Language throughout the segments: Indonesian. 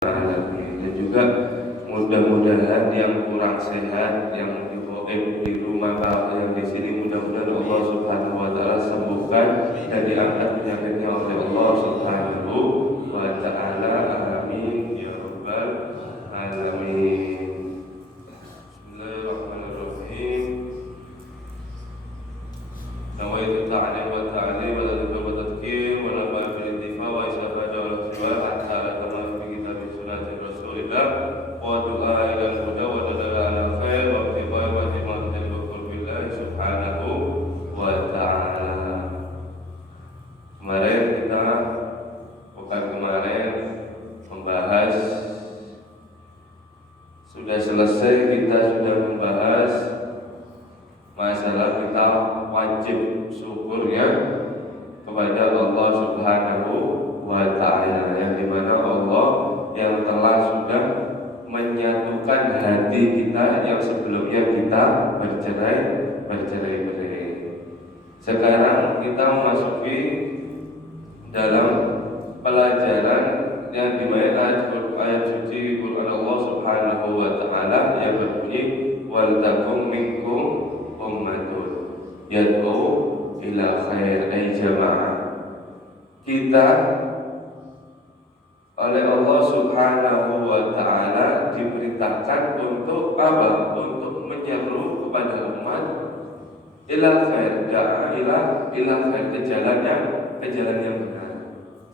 Dan juga mudah-mudahan yang kurang sehat, yang di rumah yang di sini, mudah-mudahan Allah Subhanahu wa taala sembuhkan dan diangkat penyakitnya oleh Allah Subhanahu wa taala. Amin ya rabbal alamin. Bismillahirrahmanirrahim. Nawaitu ta'lim wa ta'lim wa tadhkir wa tadhkir wa nafa bil intifa wa isabada wal siwa hatta la tamam bi kitab sunnati Rasulillah wa du'a ila al-huda wa dadala ala khair wa ittiba wa timatil wa billah subhanahu wa ta'ala. Kemarin kita membahas, sudah selesai, kita sudah membahas masalah kita wajib syukur ya kepada Allah Subhanahu wa taala, yang dimana Allah yang telah sudah menyatukan hati kita yang sebelumnya kita bercerai-berai. Sekarang kita memasuki dalam pelajaran yang dimana ayat suci Quran Allah Subhanahu wa taala yang berbunyi wal takum minkum ummatun yad'u ila khair ay jamaah. Kita oleh Allah Subhanahu wa taala diperintahkan untuk apa? Untuk menyeru kepada umat ila khair, da'a ila khair, ke jalan yang benar.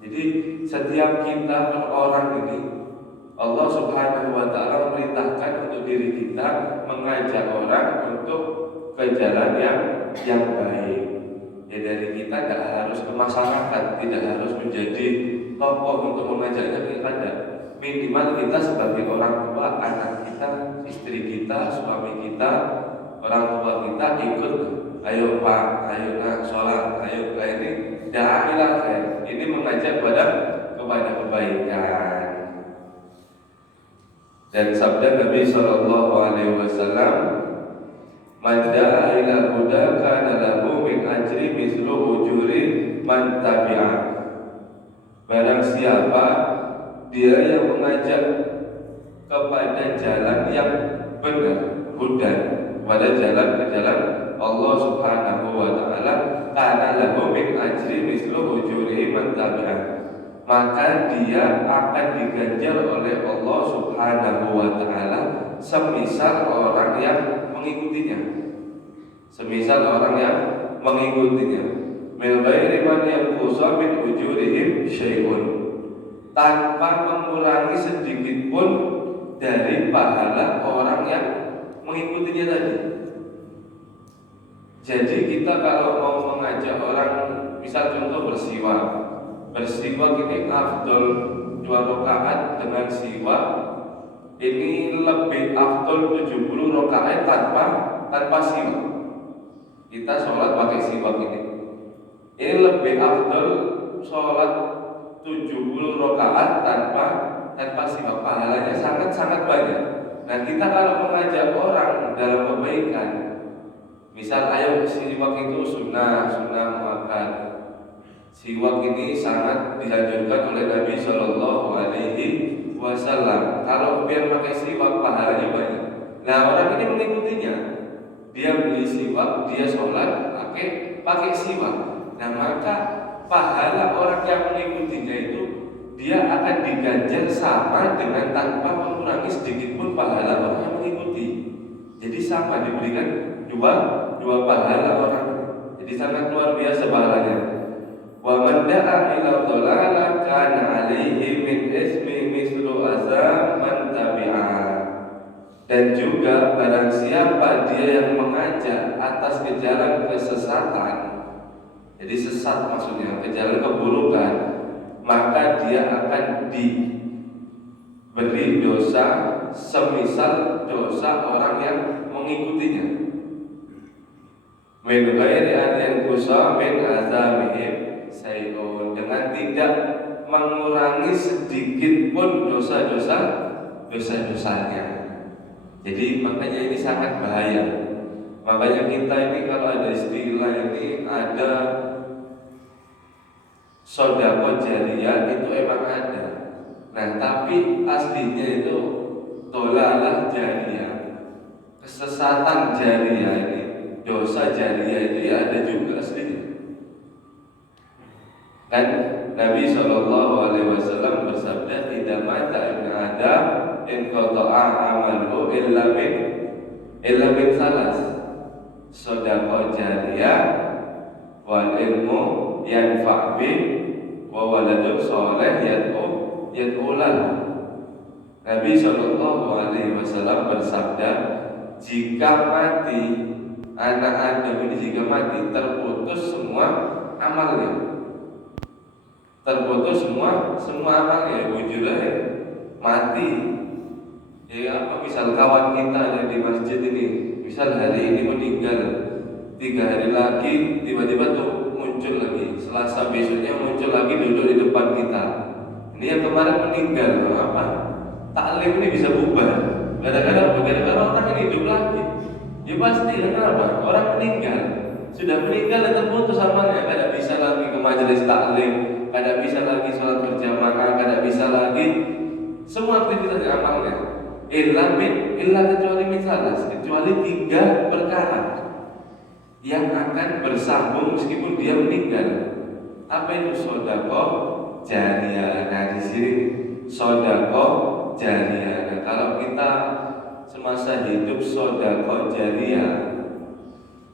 Jadi setiap kita per orang ini Allah Subhanahu wa taala memerintahkan untuk diri kita mengajak orang untuk ke jalan yang baik. Ya, dari kita tidak harus ke masyarakat, tidak harus menjadi tokoh untuk mengajaknya kepada. Minimal kita sebagai orang tua, anak kita, istri kita, suami kita, orang tua kita ikut. Ayo Pak, ayo nak sholat, ayo ini da'ilah khair. Ini mengajak kepada kebaikan. Dan sabda Nabi sallallahu alaihi wasallam, man da'a ila huda kana lahu min ajri mislu ujuri man tabi'a. Barang siapa dia yang mengajak kepada jalan yang benar, hudan, pada jalan Allah Subhanahu wa taala, kana lahu min ajri mislu ujuri man tabi'a. Maka dia akan diganjar oleh Allah Subhanahu wa taala semisal orang yang mengikutinya. Min ghairi man yanqusa min ujurihim syai'un, tanpa mengurangi sedikit pun dari pahala orang yang mengikutinya tadi. Jadi kita kalau mau mengajak orang, misal contoh bersiwak ini afdol 2 rakaat dengan siwak, ini lebih afdol 70 rakaat tanpa siwak. Kita sholat pakai siwak ini lebih afdol sholat 70 rakaat tanpa siwak, pahalanya sangat banyak. Nah, kita kalau mengajak orang dalam kebaikan, misal ayo siwak itu sunnah muakkad. Siwak ini sangat dianjurkan oleh Nabi Shallallahu Alaihi Wasallam. Kalau biar pakai siwak pahalanya banyak. Nah, orang ini mengikutinya. Dia beli siwak, dia sholat pakai siwak. Nah, maka pahala orang yang mengikutinya itu dia akan diganjar sama dengan tanpa mengurangi sedikit pun pahala orang yang mengikuti. Jadi sama, diberikan dua pahala orang. Jadi sangat luar biasa pahalanya. Wa man da'a ila dhalalah kana 'alaihi min ismi mislu azam man tabi'a. Dan juga barang siapa dia yang mengajak atas ke jalan kesesatan, jadi sesat maksudnya ke jalan keburukan, maka dia akan diberi dosa semisal dosa orang yang mengikutinya. Min ghairi an yanqusa min azamihim sayun, dengan tidak mengurangi sedikit pun dosa-dosanya. Jadi makanya ini sangat bahaya. Makanya kita ini kalau ada istilah ini, ada sedekah jariyah, itu emang ada. Nah, tapi aslinya itu dolalah jariyah, kesesatan jariyah ini, dosa jariyah itu ya ada juga aslinya. Dan Nabi SAW bersabda, tidak mata ibn Adam in qata'a amalu illa min salas, sedekah jariyah, wal ilmu yanfa' bi, wa waladun sholih yad'u lahu. Nabi SAW bersabda, jika mati anak Adam ini, jika mati terputus semua amalnya, terputus semua amalnya, bujurnya mati. Ya apa, misal kawan kita yang di masjid ini, misal hari ini meninggal, 3 hari lagi tiba-tiba tuh muncul lagi, Selasa besoknya muncul lagi duduk di depan kita. Ini yang kemarin meninggal, apa? Taklim ini bisa bubar. Gara-gara orang ini hidup lagi. Ya pasti, kenapa? Orang meninggal, sudah meninggal dan terputus amalnya, kada bisa lagi ke majelis taklim, kada bisa lagi sholat berjamaah, kada bisa lagi semua aktivitas amalnya. Illa kecuali misalas, kecuali 3 perkara yang akan bersambung meskipun dia meninggal. Apa itu? Sedekah jariyah. Nah, di sini sedekah jariyah. Nah, kalau kita semasa hidup sedekah jariyah,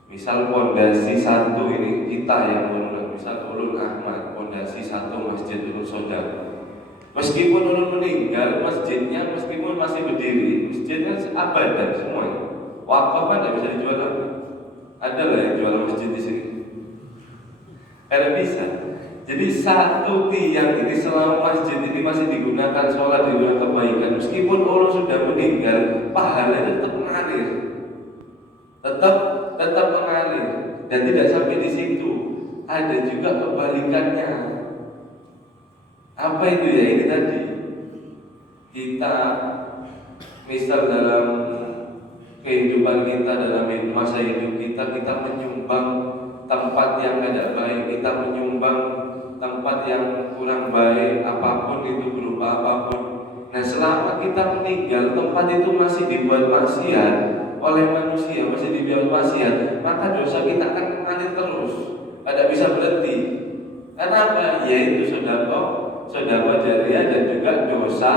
misal pondasi 1 ini kita yang menurut, misal Ulun Ahmad, pondasi 1 Masjid Ulun Sedekah. Meskipun ulun meninggal, masjidnya meskipun masih berdiri, masjidnya abadan semua. Wakaf kan tidak bisa dijual lagi. Ada lah yang jual masjid di sini. Tidak bisa. Jadi 1 tiang ini selama masjid ini masih digunakan sholat, digunakan kebaikan, meskipun ulun sudah meninggal, pahalanya tetap mengalir. Tetap mengalir. Dan tidak sampai di situ. Ada juga kebalikannya. Apa itu ya? Ini tadi kita misal dalam kehidupan kita, dalam masa hidup kita menyumbang tempat yang tidak baik, kita menyumbang tempat yang kurang baik, apapun itu berupa apapun. Nah, selama kita meninggal, tempat itu masih dibuat maksiat oleh manusia, masih dibuat maksiat, maka dosa kita akan mengalir terus, tidak bisa berhenti. Kenapa? Yaitu sedekah jariyah dan juga dosa,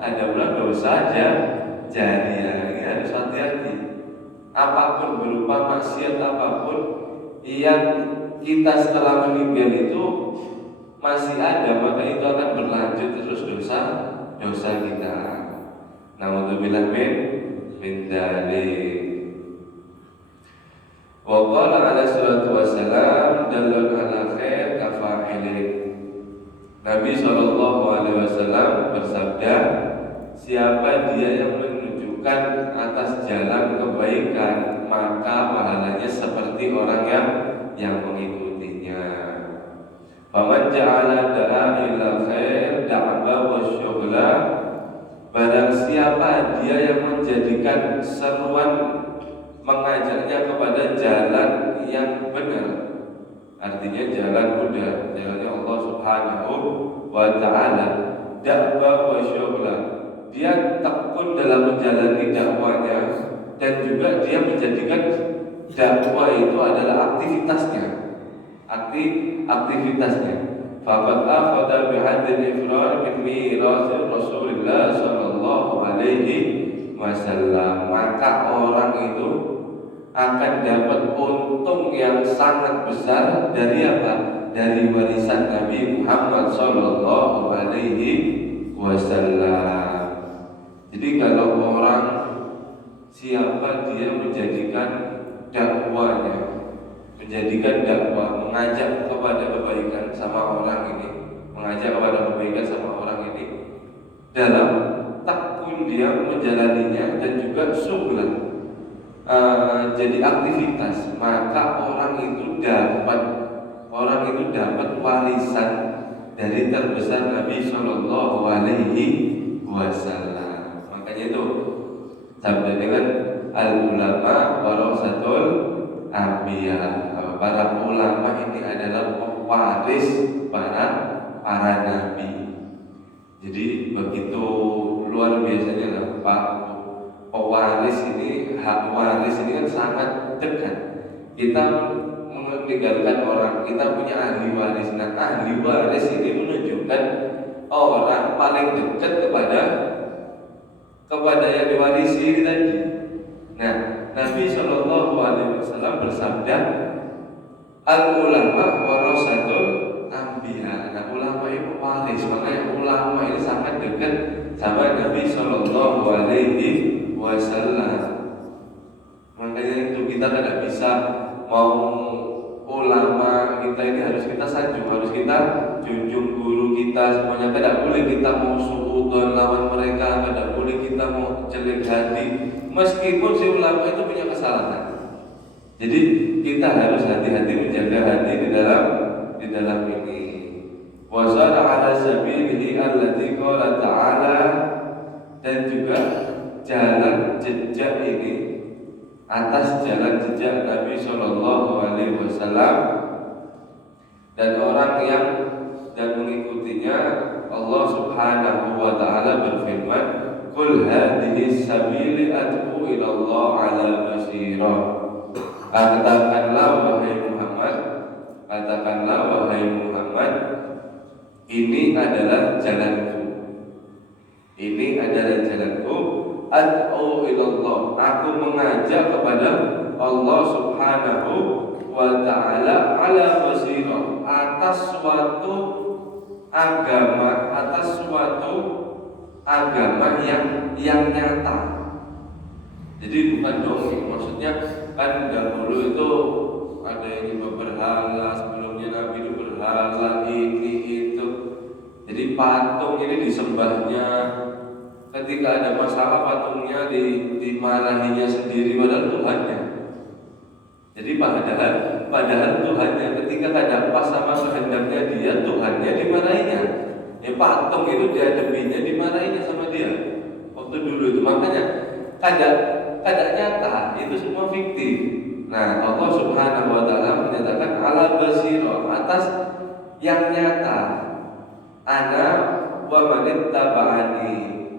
ada pula dosa jariyah. Ini harus hati-hati. Apapun berupa maksiat apapun yang kita setelah meninggal itu masih ada, maka itu akan berlanjut terus dosa kita. Naudzubillah min dzalik. Wa qala alaihi salatu wassalam dalun ala khair kafa'ilin. Nabi SAW bersabda, siapa dia yang menunjukkan atas jalan kebaikan, maka pahalanya seperti orang yang mengikutinya. Faman ja'ala da'a ila khair da'aba wa syughla. Barang siapa dia yang menjadikan seruan, mengajaknya kepada jalan yang benar, artinya jalan huda, jalannya Allah Subhanahu wa ta'ala, da'wa wa syughla, dia tekun dalam menjalani dakwanya dan juga dia menjadikan dakwah itu adalah aktivitasnya. Faqad akhadha bihadzal ifrar min miras Rasulullah sallallahu alaihi wasallam. Maka orang itu akan dapat untung yang sangat besar dari apa? Dari warisan Nabi Muhammad sallallahu alaihi wasallam. Jadi kalau orang, siapa dia menjadikan dakwahnya, menjadikan dakwah, mengajak kepada kebaikan sama orang ini, dalam tekun dia menjalaninya dan juga syughlan, jadi aktivitas, maka orang itu dapat warisan dari terbesar Nabi Shallallahu Alaihi Wasallam. Makanya itu sampai dengan al ulama warasatul anbiya. Para ulama ini adalah pewaris para nabi. Jadi begitu luar biasanya lah Pak pewaris ini, hak waris ini kan sangat dekat. Kita meninggalkan orang, kita punya ahli waris. Nah, ahli waris ini menunjukkan orang paling dekat kepada yang diwarisi tadi. Nah, Nabi Shallallahu Alaihi Wasallam bersabda, al ulama warasatul anbiya. Nah, ulama itu waris, makanya ulama ini sangat dekat sama Nabi Shallallahu Alaihi Wasallam. Makanya itu kita tidak bisa mau ulama kita ini harus kita sanjung, harus kita junjung guru kita semuanya. Tidak boleh kita mau suudon lawan mereka, tidak boleh kita mau jelek hati meskipun si ulama itu punya kesalahan. Jadi kita harus hati-hati menjaga hati di dalam ini. Wa sara ala sabilihi allati qala ta'ala, dan juga jalan jejak ini, atas jalan jejak Nabi Shallallahu Alaihi Wasallam dan orang yang dan mengikutinya. Allah Subhanahu Wa Taala berfirman, "Qul hadhihi sabili ad'u ila Allah ala basirah." Katakanlah wahai Muhammad, ini adalah jalanku. Ini adalah jalanku. Ad'u ilallah, aku mengajak kepada Allah Subhanahu wa Ta'ala ala basirah, atas suatu agama yang nyata. Jadi bukan dongeng, maksudnya kan dahulu itu ada yang nyembah berhala, sebelumnya Nabi itu berhala ini itu. Jadi patung ini disembahnya. Ketika ada masalah patungnya dimarahinya sendiri padahal Tuhannya. Jadi padahal Tuhannya, ketika tidak pas sama kehendaknya dia, Tuhannya dimarahinya. Patung itu dihadapinya, dimarahinya sama dia. Waktu dulu itu makanya kada nyata, itu semua fiktif. Nah, Allah Subhanahu Wa Taala menyatakan ala basirah, atas yang nyata. Ana wa manittaba'ani,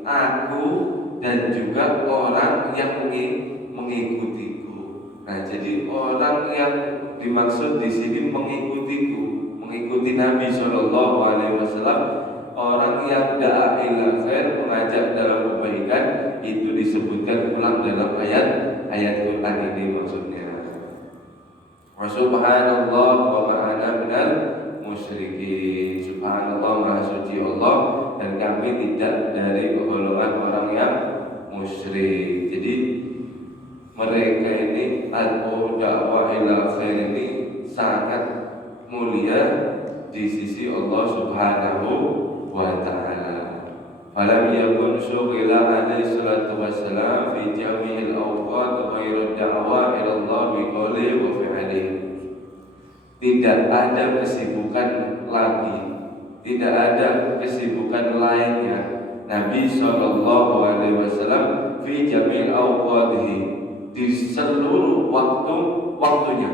aku dan juga orang yang mengikutiku. Nah, jadi orang yang dimaksud di sini mengikutiku, mengikuti Nabi Shallallahu Alaihi Wasallam, orang yang da'a ila khair, mengajak dalam kebaikan, itu disebutkan ulang dalam ayat Quran ini maksudnya. Wa subhanallah wa ma'ana minal musyrikin. Subhanallah, maha suci Allah, dan kami tidak dari golongan orang yang musyrik. Jadi mereka ini al-dakwah ila khair ini sangat mulia di sisi Allah Subhanahu wa Ta'ala. Falam yakun syughila alaihi salatu wassalam fi jami'il awqat ghairu da'wa ila Allah bi qawli wa fi'li. Tidak ada kesibukan lagi, tidak ada kesibukan lainnya Nabi Shallallahu Alaihi Wasallam fi jamil awqatihi, di seluruh waktunya.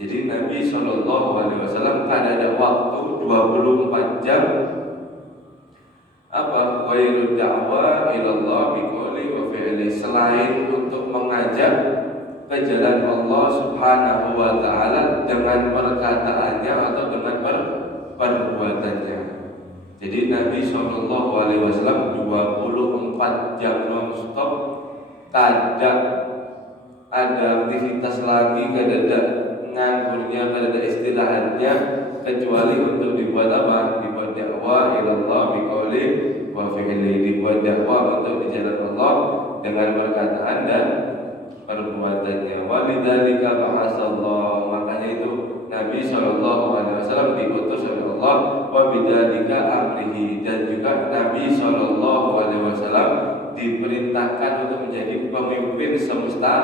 Jadi Nabi Shallallahu Alaihi Wasallam kan ada waktu 24 jam apa ghairu da'wa ila Allah bi qouli wa fi'li, selain untuk mengajak ke jalan Allah Subhanahu wa Ta'ala dengan perkataannya atau dengan perbuatannya. Jadi Nabi Shallallahu Alaihi Wasallam 24 jam non-stop, kadang ada aktivitas lagi, kadang ada nganggurnya, kadang ada istirahatnya, kecuali untuk dibuat apa? Dibuat dakwah ilallah biqauli wa fi'li, dibuat dakwah untuk di jalan Allah dengan perkataan dan perbuatannya. Walidzalika ba'asallah, makanya itu Nabi Shallallahu Alaihi Wasallam diutus oleh Allah. Wa bidzalika amrihi, dan juga Nabi Shallallahu Alaihi Wasallam diperintahkan untuk menjadi pemimpin semesta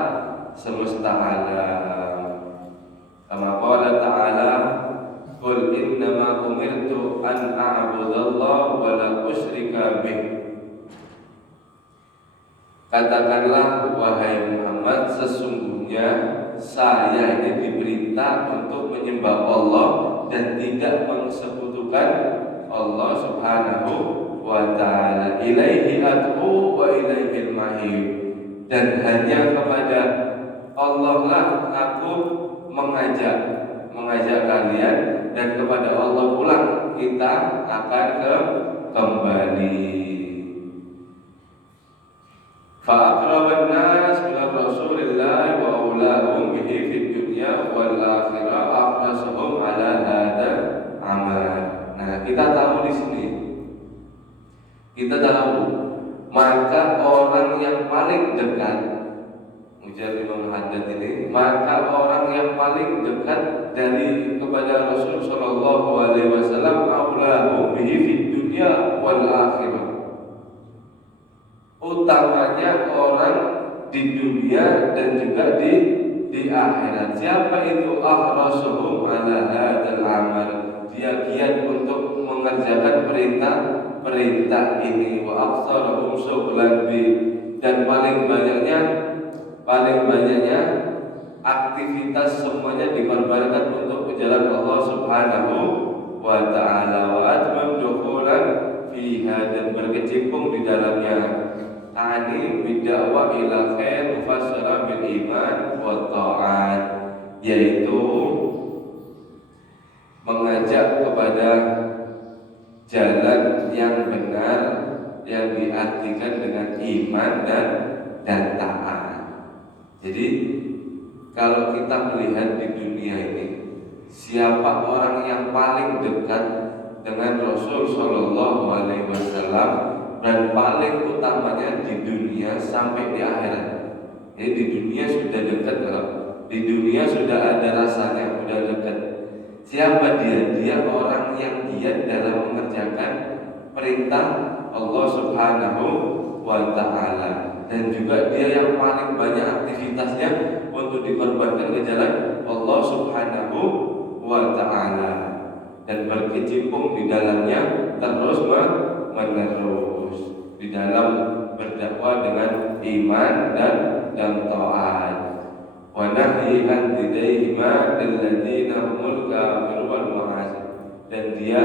alam. Kama qala ta'ala, qul innama umirtu an a'budallaha wa la usyrika bih. Katakanlah wahai Muhammad, sesungguhnya saya ini diperintah untuk menyembah Allah dan tidak mensekutukan Allah Subhanahu wa ta'ala. Ilaihi ad'u wa ilaihil mahib. Dan hanya kepada Allah lah aku mengajak kalian, dan kepada Allah pulang kita akan kembali. Fa'aqraban nas min Rasulillah wa ulahum bihi fid dunya wal akhirah aqrasuhum ala hadzal amal. Nah, kita tahu di sini. Kita tahu maka orang yang paling dekat, ujar Imam Haddad ini, maka orang yang paling dekat dari kepada Rasul sallallahu alaihi wasallam aulahu bihi fid dunya wal akhirah. Utamanya orang di dunia dan juga di akhirat. Siapa itu? Ahrasuhum ala hadzal amal. Dia giat untuk mengerjakan perintah ini. Wa aktsaruhum syughlan bi. Dan paling banyaknya aktivitas semuanya dikorbankan untuk jalan Allah Subhanahu wa ta'ala. Wa atmam dukhulan fiha, dan berkecimpung di dalamnya. Ani bid'awah ila khair mufassara bil iman wa ta'at, yaitu mengajak kepada jalan yang benar yang diartikan dengan iman dan taat. Jadi kalau kita melihat di dunia ini, siapa orang yang paling dekat dengan Rasul Shallallahu Alaihi Wasallam dan paling utamanya di dunia sampai di akhirat. Jadi di dunia sudah dekat, kalau di dunia sudah ada rasanya, sudah dekat. Siapa dia? Dia orang yang giat dalam mengerjakan perintah Allah Subhanahu wa ta'ala, dan juga dia yang paling banyak aktivitasnya untuk dikorbankan ke jalan Allah Subhanahu wa ta'ala dan berkecimpung di dalamnya terus menerus di dalam berdakwah dengan iman dan taat. Wa nahyi an didaihima alladziina humul kafirun wal ma'asi, dan dia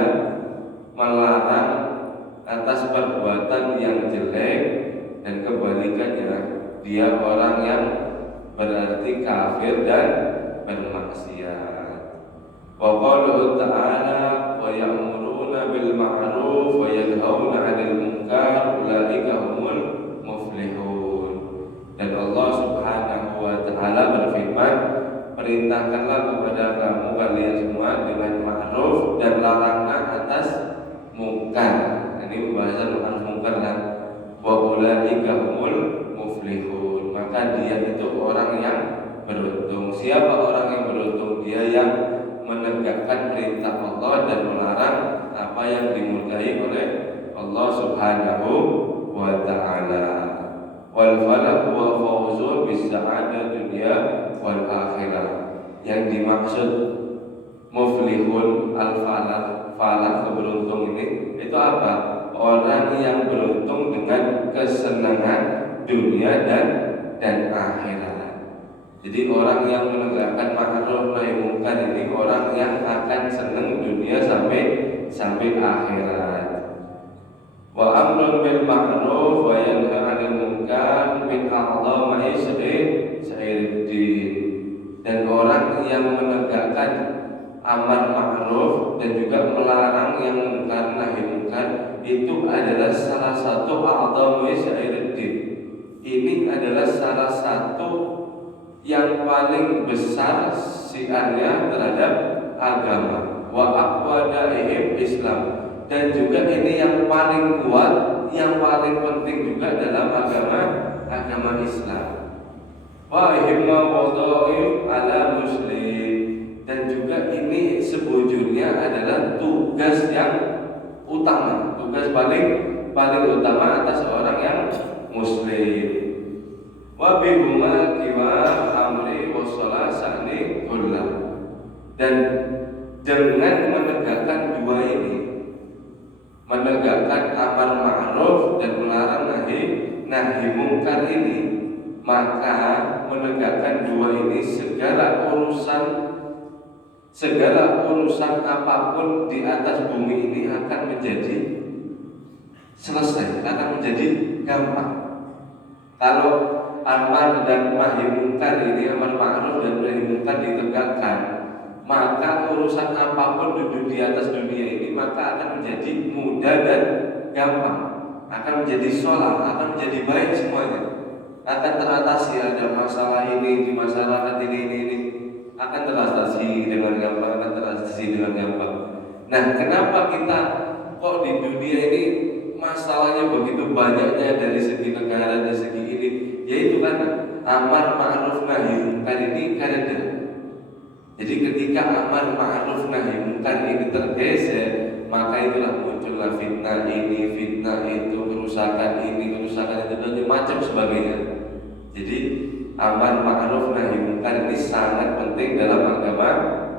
melarang atas perbuatan yang jelek, dan kebalikannya dia orang yang berarti kafir dan bermaksiat. Wa qalu ta'ala wa ya'muruna bil ma'ruf wa yanhauna 'anil munkar ulaika humul muflihun. Dan Allah Subhanahu wa ta'ala berfirman, perintahkanlah kepada kalian semua dengan ma'ruf dan laranglah atas munkar. Ini pembahasan tentang munkar dan wa ulaika humul muflihun. Maka dia itu orang yang beruntung. Siapa orang yang beruntung? Dia yang menegakkan perintah Allah dan melarang apa yang dimurkai oleh Allah Subhanahu wa ta'ala. Wal falah wa fawzun bis sa'adah dunya wal akhirah. Yang dimaksud muflihun falah keberuntung ini itu apa? Orang yang beruntung dengan kesenangan dunia dan akhirat. Jadi orang yang menegakkan ma'ruf nahi munkar ini orang yang akan senang dunia sampai akhirat. Wa amrun bil ma'ruf wa yanha 'anil munkar min a'dhami syai'iddin. Dan orang yang menegakkan amar ma'ruf dan juga melarang yang munkar nahi munkar itu adalah salah satu a'dhami syai'iddin. Ini adalah salah satu yang paling besar syiarnya terhadap agama. Wa aqwadaihim Islam, dan juga ini yang paling kuat, yang paling penting juga dalam agama Islam. Wa himma wadhaif ala muslim, dan juga ini sebujurnya adalah tugas yang utama, tugas paling utama atas orang yang muslim. Wa bihuma kiwa amri wassalah sa'ni kullah. Dan dengan menegakkan dua ini, menegakkan amar ma'ruf dan melarang nahi munkar ini, maka menegakkan dua ini segala urusan apapun di atas bumi ini akan menjadi selesai, akan menjadi gampang. Kalau amar dan nahi munkar ini, amar ma'ruf dan nahi munkar ditegakkan, maka urusan apapun di atas dunia ini maka akan menjadi mudah dan gampang, akan menjadi sholat, akan menjadi baik semuanya, akan teratasi. Ada masalah ini di masyarakat ini akan teratasi dengan gampang, akan teratasi dengan gampang. Nah, kenapa kita kok di dunia ini masalahnya begitu banyaknya dari segi negara, dari segi ini? Yaitu karena amar ma'ruf nahi munkar ini karena. Jadi ketika amar ma'ruf nahi munkar ini tergeser, maka itulah muncullah fitnah ini, fitnah itu, kerusakan ini, kerusakan itu, dan macam sebagainya. Jadi amar ma'ruf nahi munkar ini sangat penting dalam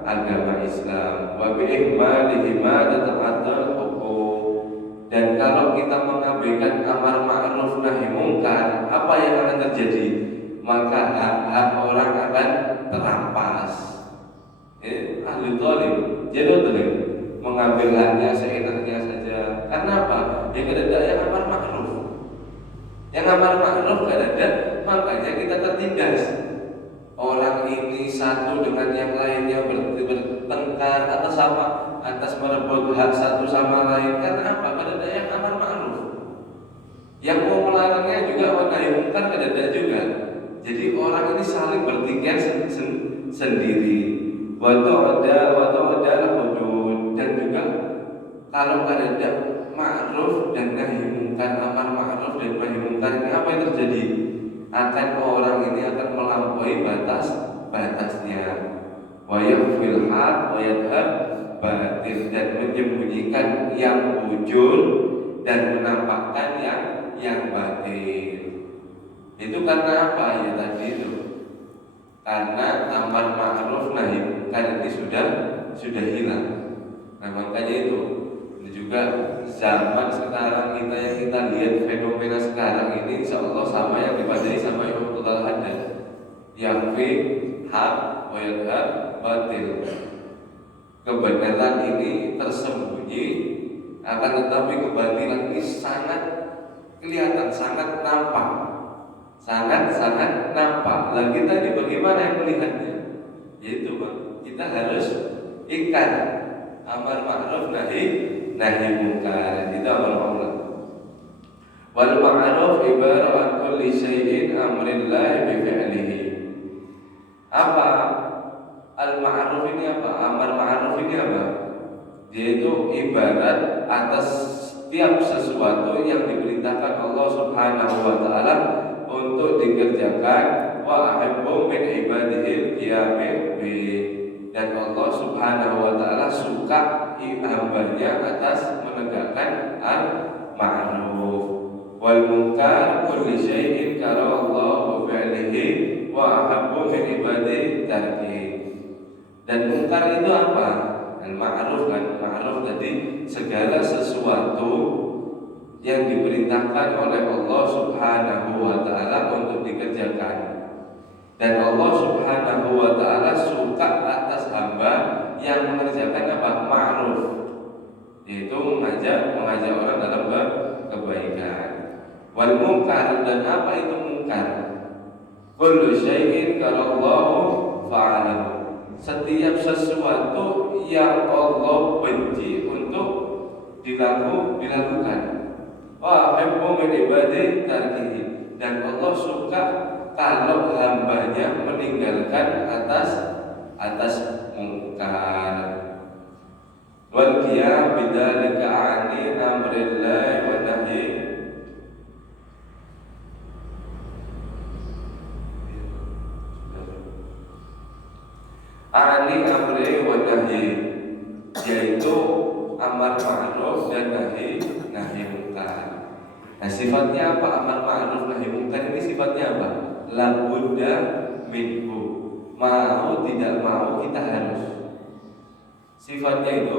agama Islam. Wa bi ihmalihima tata'addal hukum. Dan kalau kita mengabaikan amar ma'ruf nahi munkar, apa yang akan terjadi? Maka hak-hak orang akan terampas. Ahli zalim, jadi zalim, mengambil haknya seenaknya saja. Karena apa? Yang ada yang amar ma'ruf. Yang amar ma'ruf ada, makanya kita tertindas. Orang ini satu dengan yang lainnya bertengkar atas apa? Atas merebut hak satu sama lain. Karena apa? Karena ada yang amar ma'ruf. Yang mau melarangnya juga nahi munkar ada juga. Jadi orang ini saling bertikai sendiri. Waktu ada hudud, dan juga kalau ada ma'ruf dan nahi munkar, amar ma'ruf dan nahi munkar ini apa yang terjadi? Akan orang ini akan melampaui batasnya. Wa yakhfil haq wa yadhhab batil, dan menyembunyikan yang bujur dan menampakkan yang batil. Itu karena apa? Ya tadi itu. Karena amar ma'ruf nahi munkar ini sudah hilang. Nah, makanya itu juga zaman sekarang kita yang kita lihat fenomena sekarang ini insya Allah sama yang dipelajari sama Imam Abdul Haddad, yang fi hak wa yadhhab batil. Kebenaran ini tersembunyi, akan tetapi kebatilan ini sangat kelihatan, sangat nampak, sangat nampak. Lah kita ini bagaimana yang melihatnya? Yaitu kita harus ikat amar ma'ruf nahi munkar. Itu amar ma'ruf. Wal ma'ruf ibarat an kulli syai'in amrillah bi fi'lihi. Apa al ma'ruf ini apa? Amar ma'ruf ini apa? Yaitu ibarat atas setiap sesuatu yang diperintahkan Allah Subhanahu wa taala untuk dikerjakan. Wa ahibbu min ibadihil qiyamil bi. Dan Allah Subhanahu wa taala suka hambanya atas menegakkan al-ma'ruf. Wal munkar kulli syai'in kara Allah wa fi'lihi wa ahabbu min ibadihi tarki. Dan munkar itu apa? Al-ma'ruf kan, ma'ruf tadi segala sesuatu yang diperintahkan oleh Allah Subhanahu wa taala untuk dikerjakan. Dan Allah Subhanahu wa taala suka atas hamba yang mengerjakan apa? Ma'ruf. Yaitu mengajak orang dalam kebaikan. Wal munkar, dan apa itu munkar? Kullu syai'in qarallahu fa'alahu. Setiap sesuatu yang Allah benci untuk dilakukan. Wa hibbu min ibadihi tarkihi. Dan Allah suka kalau hambanya meninggalkan atas munkar. Wal qiyam bidzalika ani amrillah wa nahyi. Ani amri wa nahyi, yaitu amar ma'ruf dan nahi munkar. Nah, sifatnya apa amar ma'ruf nahi munkar ini? Sifatnya apa? La budda minhu. Mau tidak mau kita harus. Sifatnya itu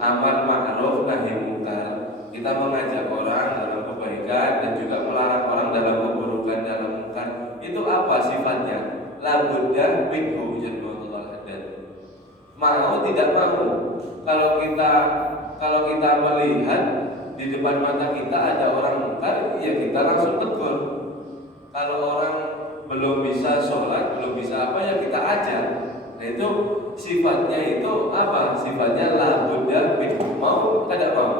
amar ma'ruf nahi munkar. Kita mengajak orang dalam kebaikan dan juga melarang orang dalam keburukan, dalam munkar. Itu apa sifatnya? La budda minhu. Mau tidak mau. Kalau kita melihat di depan mata kita ada orang mungkar, ya kita langsung tegur. Kalau orang belum bisa sholat, belum bisa apa, ya kita ajar. Nah itu sifatnya itu apa? Sifatnya la budda min, mau kada mau.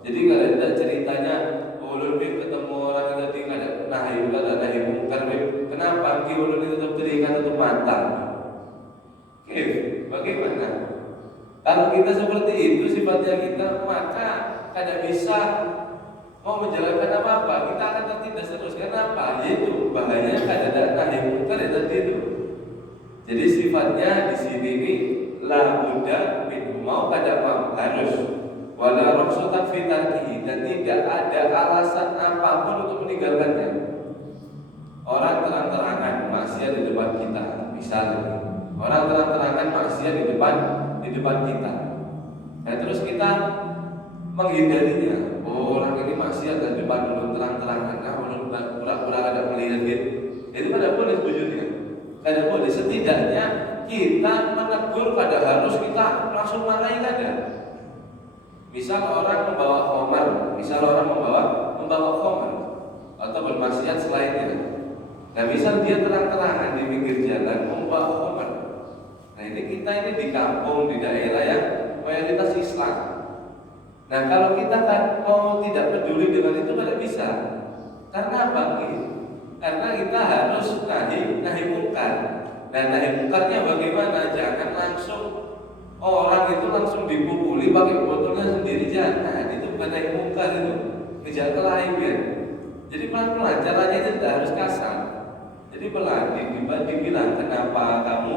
Jadi kalau ada ceritanya ulun ketemu orang yang tadi kada nahi mungkar, kenapa ki ulun itu tetap telinga tutup mata? Oke, bagaimana? Kalau kita seperti itu sifatnya kita, maka kada bisa mau menjalankan apa-apa, kita akan tertindas terus. Kenapa? Yaitu bahayanya kada ada nahi mungkar ya tadi itu. Jadi sifatnya di sini ini la budda min, mau kada mau harus, wala rukhsatan fi tarkihi, dan tidak ada alasan apapun untuk meninggalkannya. Orang terang-terangan maksiat di depan kita, misalnya orang terang-terangan maksiat di depan kita. Nah terus kita menghindarinya. Oh, orang ini maksiat di depan ulun terang-terangan, nah ulun pura-pura ada melihat gitu. Itu kada boleh sebujurnya. Kada boleh. Setidaknya kita menegur, kada harus kita langsung marahi kada. Misal orang membawa khamar, membawa khamar atau bermaksiat selainnya. Nah, misal dia terang-terangan di pinggir jalan membawa khamar. Nah, ini di kampung, di daerah yang mayoritas Islam. Nah, kalau kita kan mau tidak peduli dengan itu tidak bisa. Karena apa? Karena kita harus nahi mungkar. Nah, nahi mungkarnya bagaimana? Jangan langsung orang itu langsung dipukuli pakai botolnya sendiri, jangan. Itu bukan nahi mungkar itu. Kejar kelahi kan. Jadi pelan-pelan, caranya itu tidak harus kasar. Jadi pelan, dibilang kenapa kamu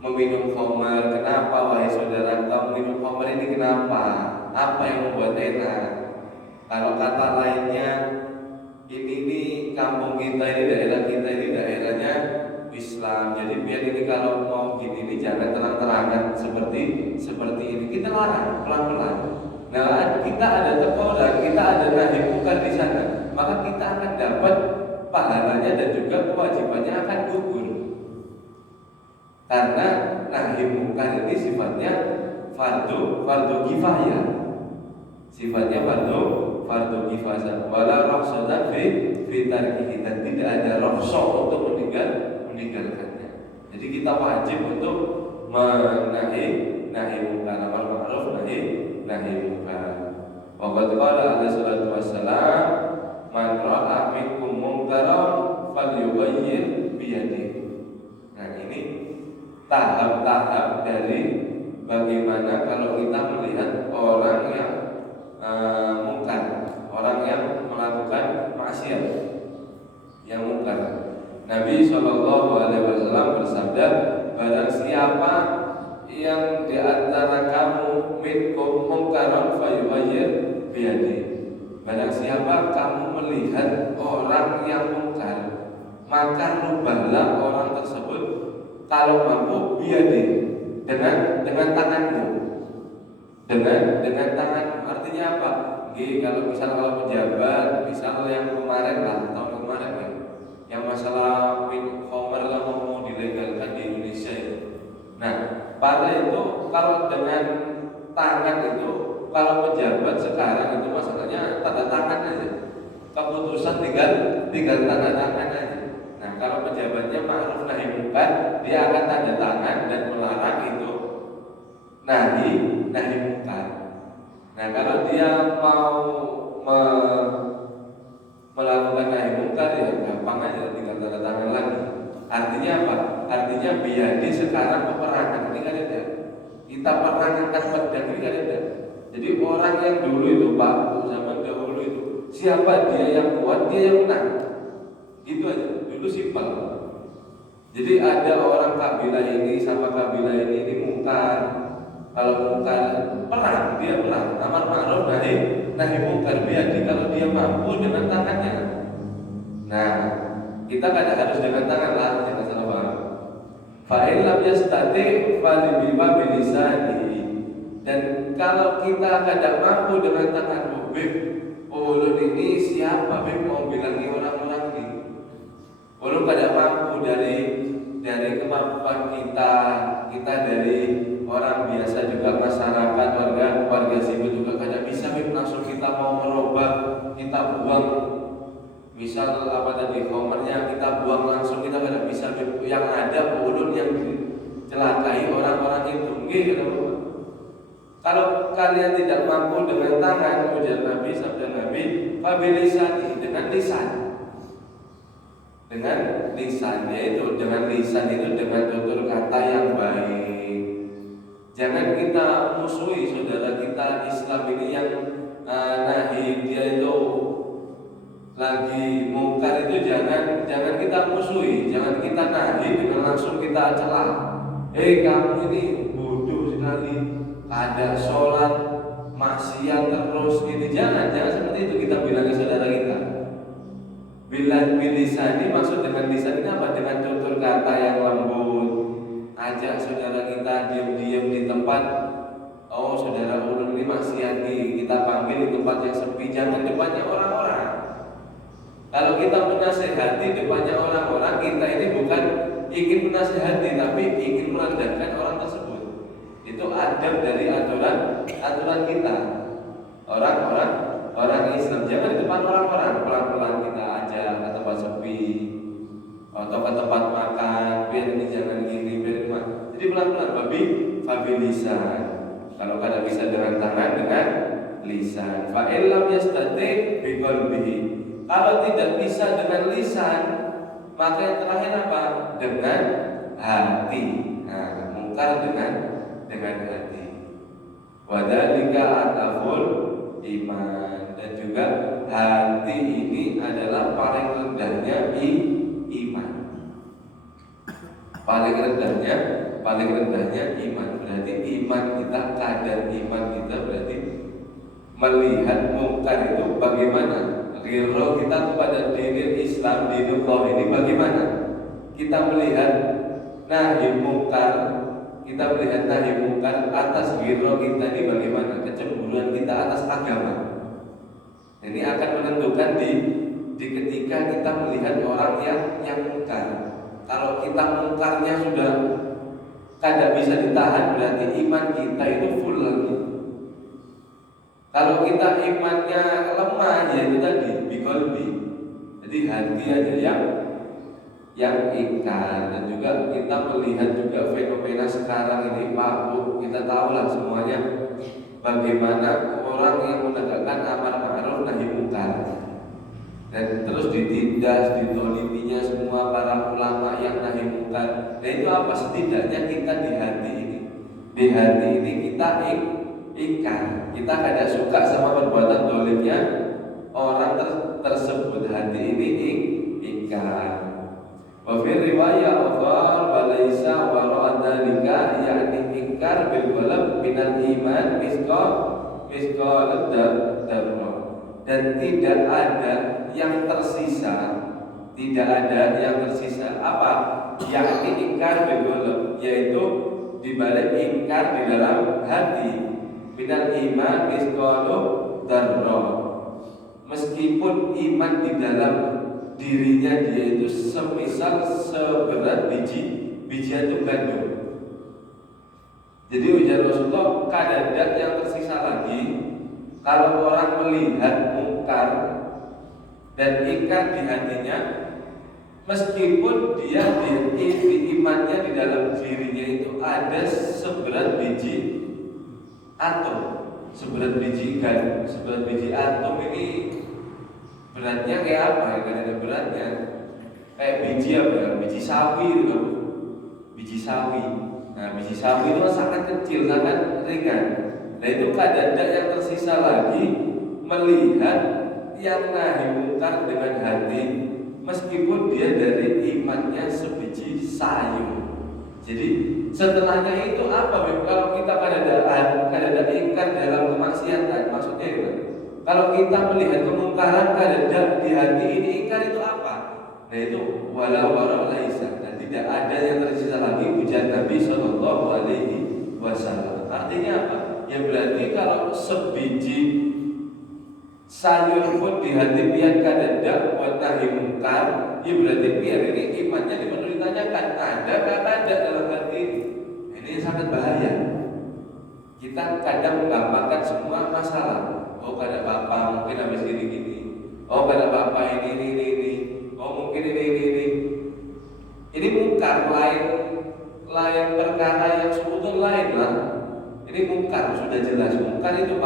meminum khamar, kenapa wahai saudara kamu minum khamar ini, kenapa? Apa yang membuat enak? Kalau kata lainnya, ini kampung kita ini, daerah kita ini daerahnya Islam. Jadi biar ini kalau mau gini ini jangan terang-terangan seperti ini. Kita larang pelan-pelan. Nah, kita ada teguran, kita ada nahi mungkar di sana, maka kita akan dapat pahalanya dan juga kewajibannya akan gugur. Karena nahi mungkar ini sifatnya fardu kifayah. Sifatnya fardu kifayah. Wala rukhsatan fi tarkihi, dan tidak ada rukhsah untuk meninggalkannya. Jadi kita wajib untuk nahi mungkar, amar ma'ruf nahi mungkar. Wa qad qala alaihi salatu wassalam, man ra'a minkum munkaran falyughayyir bi yadihi. Nah, ini tahap-tahap dari bagaimana kalau kita melihat orang yang mungkar, orang yang melakukan maksiat, yang mungkar. Nabi SAW bersabda, barang siapa yang di antara kamu minkum mungkaran falyughayyir bi yadihi. Barang siapa kamu melihat orang yang mungkar, maka rubahlah orang tersebut kalau mampu biadi, dengan tanganmu, dengan tanganmu. Artinya apa? Kalau pejabat, misal yang kemarin lah, tahun kemarin ya, yang masalah khamar lah mau dilegalkan di Indonesia itu. Nah, pada itu kalau dengan tangan itu, kalau pejabat sekarang itu masalahnya tanda tangan aja, keputusan tinggal tanda tangan aja. Nah, kalau pejabatnya ma'ruf nahi mungkar, dia akan tanda tangan dan melarang itu nahi mungkar. Nah, kalau dia mau melakukan nahi mungkar, ya gampang aja, tinggal tanda tangan lagi. Artinya apa? Artinya biadi sekarang peperangan ini kan ada. Kita perangkan pedang ini kan ada. Jadi orang yang dulu itu, Pak, zaman dahulu itu, siapa dia yang kuat, dia yang menang. Gitu aja, dulu simpel. Jadi ada orang kabilah ini sama kabilah ini mungkar. Kalau mungkar perang, dia perang. Amar ma'ruf nahi mungkar biadi, kalau dia mampu dengan tangannya. Nah, kita kadang harus dengan tangan lah, jangan salah paham. Fa'in lam yastati falibima bilisani. Dan kalau kita kadang mampu dengan tangan Bib, ulun ini siapa Bib mau bilangi orang-orang ini? Ulun kadang mampu dari kemampuan kita dari orang biasa juga, masyarakat, warga sipil juga kadang bisa Bib, langsung kita Misal apa tadi, komernya kita buang langsung, kita nggak bisa, yang ada ulun yang celakai orang-orang itu. Kalau kalian tidak mampu dengan tangan, ujar Nabi, sabda Nabi, fabilisani, dengan lisan. Dengan lisan, yaitu dengan lisan itu dengan tutur kata yang baik. Jangan kita musuhi saudara kita Islam ini yang nahi, dia itu lagi mungkar itu, jangan kita musuhi, jangan kita nahi dengan langsung kita celah. Kamu ini bodoh sekali, ada sholat maksiat terus ini, jangan seperti itu kita bilangi saudara kita. Bilisan ini maksud dengan lisan ini apa? Dengan tutur kata yang lembut. Ajak saudara kita diam-diam di tempat, oh saudara ulun ini maksiat nih, kita panggil di tempat yang sepi, jangan depannya orang-orang. Kalau kita menasehati depannya orang-orang, kita ini bukan ingin menasehati, tapi ingin merendahkan orang tersebut. Itu adab dari aturan kita. Orang Islam, jangan di depan orang-orang, pelan-pelan kita aja ke tempat sepi atau ke tempat makan, biar ini jangan gini, biar ini. Jadi pelan-pelan, fabi lisan. Kalau kada bisa dengan tangan, dengan lisan. Fa illam yastati bi qalbihi. Kalau tidak bisa dengan lisan, maka yang terakhir apa? Dengan hati. Nah, mungkar dengan hati. Wadalika ataful iman, dan juga hati ini adalah paling rendahnya iman. Paling rendahnya iman. Berarti iman kita, kadar iman kita berarti melihat mungkar itu bagaimana. Ghirro kita kepada dinil Islam, dinullah ini bagaimana? Kita melihat nahi mungkar, atas ghirro kita ini bagaimana? Kecemburuan kita atas agama. Ini akan menentukan di ketika kita melihat orang yang mungkar. Kalau kita mungkarnya sudah kada bisa ditahan, berarti iman kita itu full lagi. Kalau kita imannya lemah, ya itu tadi biqalbi. Jadi hati aja yang ingkar. Dan juga kita melihat juga fenomena sekarang ini, Pak, kita tahulah semuanya bagaimana orang yang menegakkan amar ma'ruf nahi munkar. Dan terus ditindas, ditoliminya semua para ulama yang nahi munkar. Nah itu apa? Setidaknya kita di hati ini kita ingkar. Kita kada suka sama perbuatan dolimnya orang tersebut. Hati ini ingkar. Wa fi riwayat ukhra wa laisa wara'a dzalika, yakni ingkar bil qalb minal iman misqal dzarrah. Dan tidak ada yang tersisa. Apa? Yakni ingkar bil qalb, yaitu dibalik ingkar di dalam hati. Minal iman misqalu dzarrah. Meskipun iman di dalam dirinya dia itu semisal seberat bijian gandum. Jadi ujar Rasulullah, kadang yang tersisa lagi kalau orang melihat mungkar dan ingkar di hatinya, meskipun dia di imannya di dalam dirinya itu ada seberat biji atom. Seberat biji atom ini beratnya kayak apa ya? Kan ada beratnya. Kayak biji apa? Biji sawi gitu. Biji sawi. Nah, biji sawi itu sangat kecil, sangat ringan. Nah itu kadang yang tersisa lagi melihat yang nahi mungkar dengan hati, meskipun dia dari imannya sebiji sayur. Jadi setelahnya itu apa? Kalau kita kadang ingkar dalam kemaksiatan, maksudnya itu. Kalau kita melihat kemungkaran kadang di hati ini, ingkar itu apa? Nah itu walau laisa, dan tidak ada yang tersisa lagi ujar Nabi Shallallahu Alaihi Wasallam. Artinya apa? Ya berarti kalau sebiji sayur pun di hati pian kadang buat nahi mungkar, ya berarti pian ini imannya diperlu ditanyakan, ada dalam hati ini. Ini sangat bahaya. Kita kadang menggampangkan semua masalah. Oh kada apa-apa, mungkin habis gini-gini. Oh kata bapak ini. Oh mungkin ini. Ini mungkar, lain perkara yang sebetulnya lain lah. Ini mungkar, sudah jelas. Mungkar itu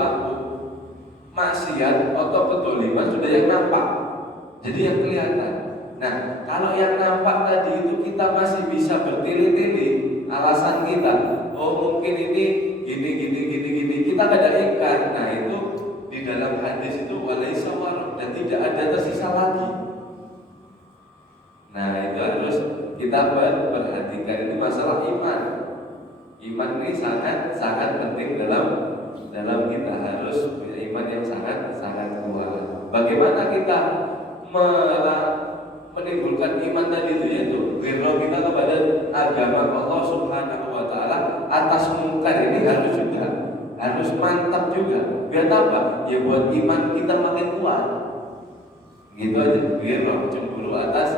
maksiat atau kedoliman sudah yang nampak, jadi yang kelihatan. Nah, kalau yang nampak tadi itu kita masih bisa bertele-tele alasan kita. Oh mungkin ini gini. Kita tidak ingkar. Nah itu di dalam hadis itu walaisa warok, dan tidak ada tersisa lagi. Nah itu harus kita perhatikan, itu masalah iman. Iman ini sangat penting dalam kita, harus punya iman yang sangat kuat. Bagaimana kita menimbulkan iman tadi itu ghirah kita kepada agama Allah Subhanahu wa taala atas mungkar ini harus mantap juga. Biar apa? Ya buat iman kita makin kuat. Gitu aja, ghirah, cemburu atas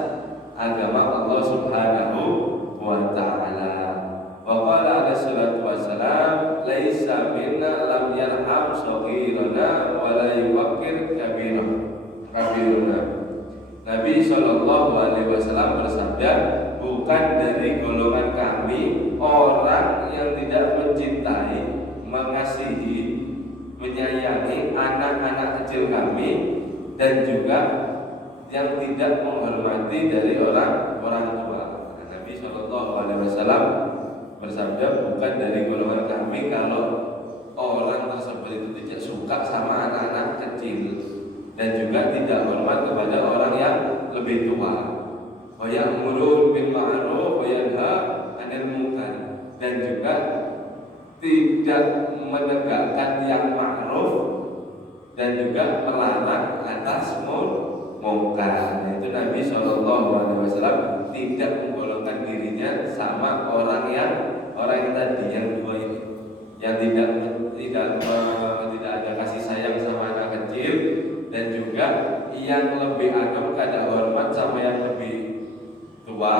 agama Allah Subhanahu wa taala. Wa qala alaihi salatu wassalam, laisa minna lam yarham saghirana wa la yuwaqqir kabirana. Nabi sallallahu alaihi wasallam bersabda, bukan dari golongan kami orang yang tidak mencintai, mengasihi, menyayangi anak-anak kecil kami, dan juga yang tidak menghormati dari orang tua. Nabi sallallahu alaihi wasallam bersabda, bukan dari golongan kami kalau orang tersebut itu tidak suka sama anak-anak kecil dan juga tidak hormat kepada orang yang lebih tua. Wa ya'muru bil ma'ruf wa yanha 'anil munkar, dan juga tidak menegakkan yang ma'ruf dan juga melarang atas munkar. Itu Nabi sallallahu alaihi wasallam tidak menggolongkan dirinya sama orang yang tadi yang dua ini, yang tidak ada kasih sayang sama anak kecil, dan juga yang lebih agam kada hormat sama yang lebih tua,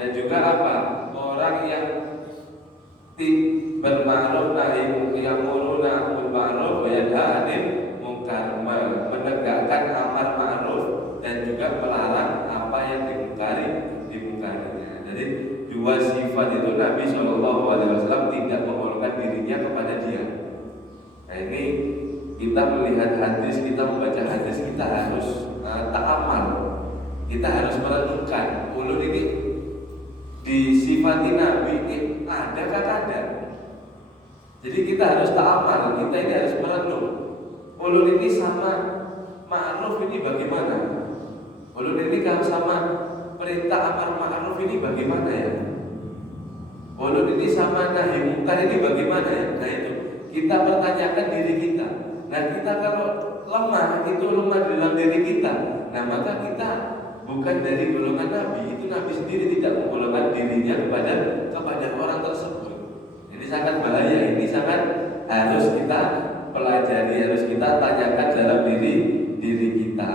dan juga apa? Orang yang berma'ruf nahi ya'muruna bil ma'ruf wa yanha 'anil munkar, menegakkan amar ma'ruf dan juga melarang apa yang dimungkarinya. Jadi dua sifat itu Nabi Shallallahu alaihi wasallam tidak menggolongkan dirinya kepada dia. Nah ini kita melihat hadis, kita membaca hadis, kita harus ta'amal. Kita harus merenungkan ulun ini disifati Nabi ini ada kan ada. Jadi kita harus ta'amal, kita ini harus merenung. Ulun ini sama ma'ruf ini bagaimana? Ulun ini kalau sama perintah amar ma'ruf ini bagaimana ya? Ulun ini sama nahi munkar ini bagaimana ya? Nah itu kita pertanyakan diri kita. Nah kita kalau lemah, itu lemah dalam diri kita. Nah maka kita bukan dari golongan Nabi. Itu Nabi sendiri tidak menggolongkan dirinya kepada orang tersebut. Jadi sangat bahaya. Ini sangat harus kita pelajari, harus kita tanyakan dalam diri kita.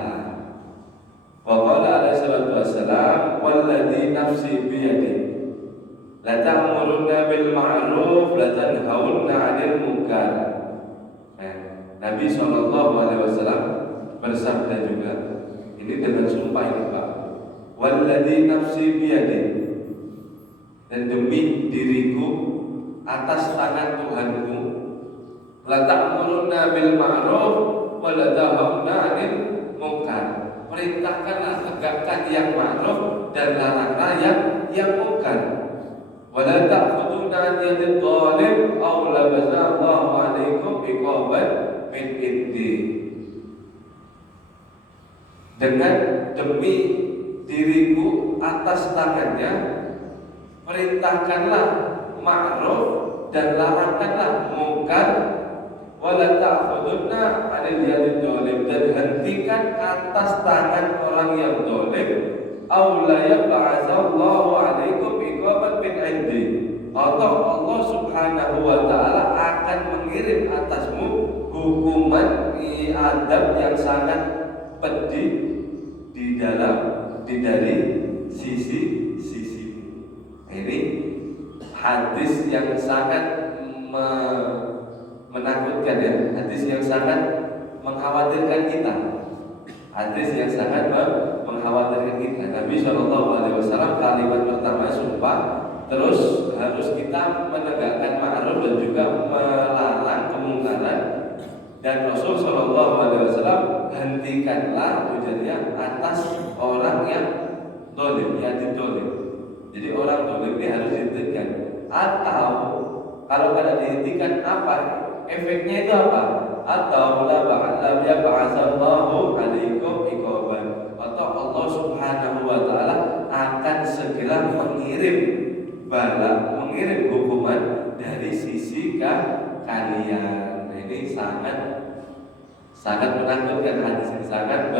Wa qala alaihi salatu wassalam, walladzi nafsi biyadihi la ta'muruna bil ma'ruf la tanhauna 'anil munkar. Nabi sallallahu alaihi wasallam bersabda juga, ini dengan sumpah ini Pak, walladzi nafsi biyadihi, dan demi diriku atas tangan Tuhanku, la ta'muruna bil ma'ruf wa la tanhauna 'anil munkar. Perintahkanlah, tegakkan yang ma'ruf dan laranglah yang munkar. Wala ta'khuduna an yadid dhalim aw labasa Allahu 'alaikum iqaban min indi. Dengan demi diriku atas tangannya, perintahkanlah ma'ruf dan larangkanlah munkar. Wala ta'khuduna 'anil yadid dhalim, dan hentikan atas tangan orang yang zalim. Aw la yab'atsallahu 'alaikum iqaban min indi, atau Allah Subhanahu wa taala akan mengirim atasmu hukuman adab yang sangat pedih dari sisi. Ini hadis yang sangat menakutkan ya, hadis yang sangat mengkhawatirkan kita. Hadis yang sangat mengkhawatirkan kita. Nabi SAW kalimat pertama sumpah, terus harus kita menegakkan ma'ruf dan juga melarang kemungkaran. Dan Rasul SAW hentikanlah ujarnya atas orang yang dolim, yang didolim. Jadi orang dolim ini harus dihentikan. Atau kalau kada dihentikan apa? Efeknya itu apa? Atau la ba'atsallahu alaikum iqaban, atau Allah Subhanahu wa taala akan segera mengirim bala, mengirim hukuman dari sisi kalian. Nah, ini sangat menakutkan, hadis ini sangat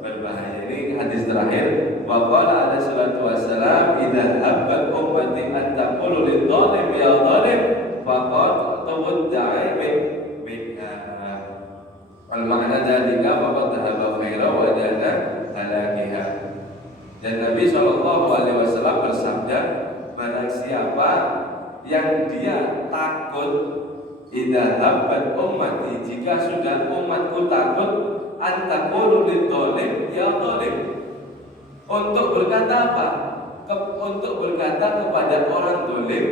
berbahaya. Ini hadis terakhir. Wa qala alaihi salatu wassalam, idza habba ummati an taqulu lidh-dhalim ya dhalim faqad tawadda'a bid'ah. Al-makna dzalika faqad dhahaba khaira wa dana halakiha. Dan Nabi SAW bersabda, barang siapa yang dia takut, idza habbat ummati, jika sudah umatku takut, antaqulu lidh-dhalim ya dhalim, untuk berkata apa? Untuk berkata kepada orang dolim,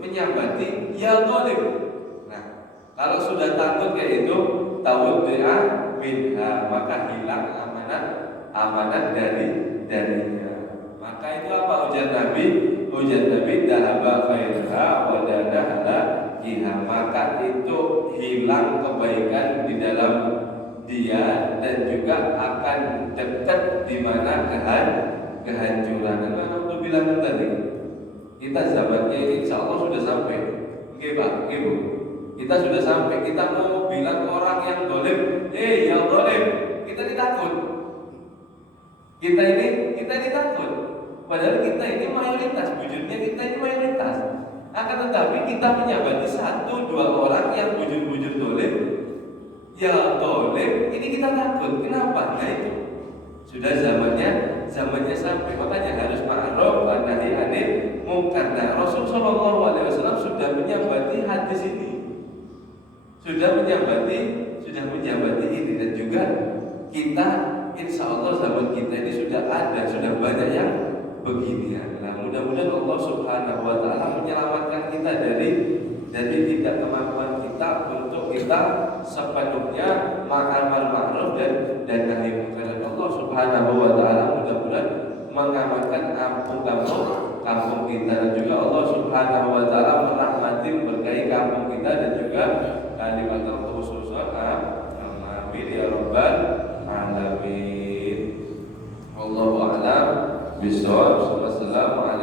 menyambati ya dolim. Nah, kalau sudah takut kayak itu, tawaddu'a minha, maka hilang amanat darinya. Maka itu apa ujar Nabi? Ujar Nabi, dhahaba khairha wa dana iha, maka itu hilang kebaikan di dalam dia dan juga akan dekat di mana kehancuran. Dan untuk bilang tadi, kita zamannya ini insya Allah sudah sampai. Oke Pak, oke Bu, kita sudah sampai. Kita mau bilang orang yang dolim, yang dolim, kita ditakut. Kita ini takut. Padahal kita ini mayoritas, bujurnya kita ini mayoritas. Akan tetapi kita menyabati 1-2 orang yang bujur-bujur dolim, ya dolim, ini kita takut. Kenapa? Nah itu sudah zamannya sampai. Makanya harus ma'ruf wa nahi 'anil munkar. Nah, Rasul SAW sudah menyabati hadis ini, sudah menyabati ini, dan juga kita insya Allah zaman kita ini sudah banyak yang beginian. Nah, mudah-mudahan Allah Subhanahu wa taala menyelamatkan kita dari tidak kemampuan kita untuk kita sepenuhnya ma'amar ma'ruf dan nahi munkar. Allah Subhanahu wa taala mudah-mudahan mengamankan kampung kita, dan juga Allah Subhanahu wa taala merahmati berkahi kampung kita dan juga kalimat khususan. Amin ya rabbal alamin. Wallahu a'lam bishawab. Wassalamu alaikum.